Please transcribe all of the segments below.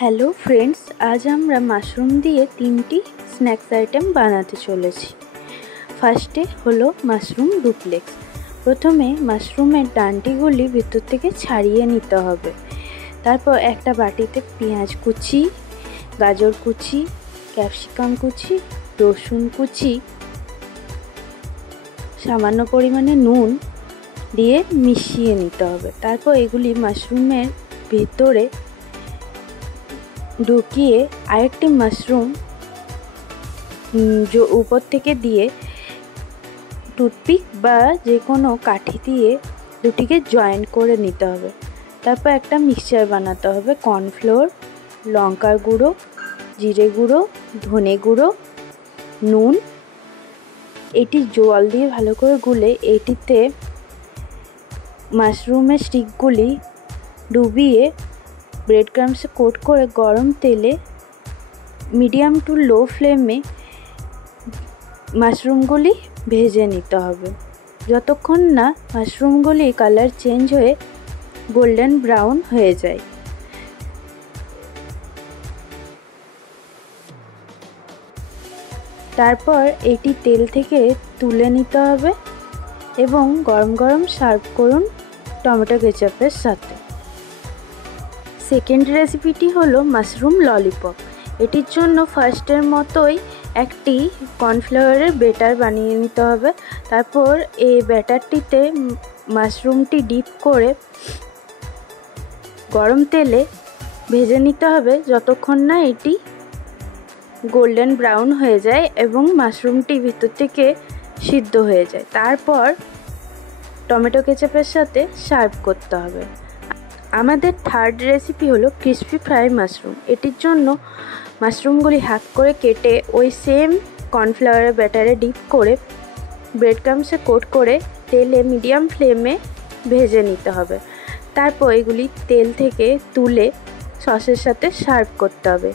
Hello friends, আজ আমরা mushroom দিয়ে 3টি স্ন্যাক্স আইটেম বানাতে চলেছি। ফার্স্টে হলো মাশরুম ডুপ্লেক্স। প্রথমে মাশরুমের ডান্ডিগুলি ভিতর থেকে ছাড়িয়ে নিতে হবে। তারপর একটা বাটিতে পেঁয়াজ কুচি, গাজর কুচি, ক্যাপসিকাম কুচি, রসুন কুচি, সামান্য পরিমাণে নুন দিয়ে মিশিয়ে নিতে হবে। তারপর এগুলি মাশরুমের ভেতরে ঢুকিয়ে আরেকটি মাশরুম উপর থেকে দিয়ে টুথপিক বা যে কোনো কাঠি দিয়ে দুটিকে জয়েন করে নিতে হবে। তারপর একটা মিক্সচার বানাতে হবে। কর্নফ্লোর, লঙ্কার গুঁড়ো, জিরে গুঁড়ো, ধনে গুঁড়ো, নুন, এটি জল দিয়ে ভালো করে গুলে এটিতে মাশরুমের স্টিকগুলি ডুবিয়ে ব্রেড ক্রাম্বসে কোট করে গরম তেলে মিডিয়াম টু লো ফ্লেমে মাশরুমগুলি ভেজে নিতে হবে, যতক্ষণ না মাশরুমগুলি কালার চেঞ্জ হয়ে গোল্ডেন ব্রাউন হয়ে যায়। তারপর এটি তেল থেকে তুলে নিতে হবে এবং গরম গরম সার্ভ করুন টমেটো কেচাপের সাথে। সেকেন্ড রেসিপিটি হলো মাশরুম ললিপপ। এটির জন্য ফার্স্টের মতোই একটি কর্নফ্লাওয়ারের ব্যাটার বানিয়ে নিতে হবে। তারপর এই ব্যাটারটিতে মাশরুমটি ডিপ করে গরম তেলে ভেজে নিতে হবে যতক্ষণ না এটি গোল্ডেন ব্রাউন হয়ে যায় এবং মাশরুমটি ভিতর থেকে সিদ্ধ হয়ে যায়। তারপর টমেটো কেচাপের সাথে সার্ভ করতে হবে। আমাদের থার্ড রেসিপি হলো ক্রিসপি ফ্রাই মাশরুম। এটির জন্য মাশরুমগুলি হাফ করে কেটে ওই সেম কর্নফ্লাওয়ারের ব্যাটারে ডিপ করে ব্রেড ক্রাম্বসে কোট করে তেলে মিডিয়াম ফ্লেমে ভেজে নিতে হবে। তারপর এগুলি তেল থেকে তুলে সসের সাথে সার্ভ করতে হবে।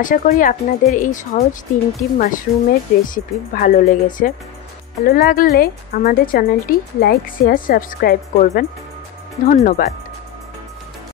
আশা করি আপনাদের এই সহজ 3টি মাশরুমের রেসিপি ভালো লেগেছে। ভালো লাগলে আমাদের চ্যানেলটি লাইক, শেয়ার, সাবস্ক্রাইব করবেন। ধন্যবাদ।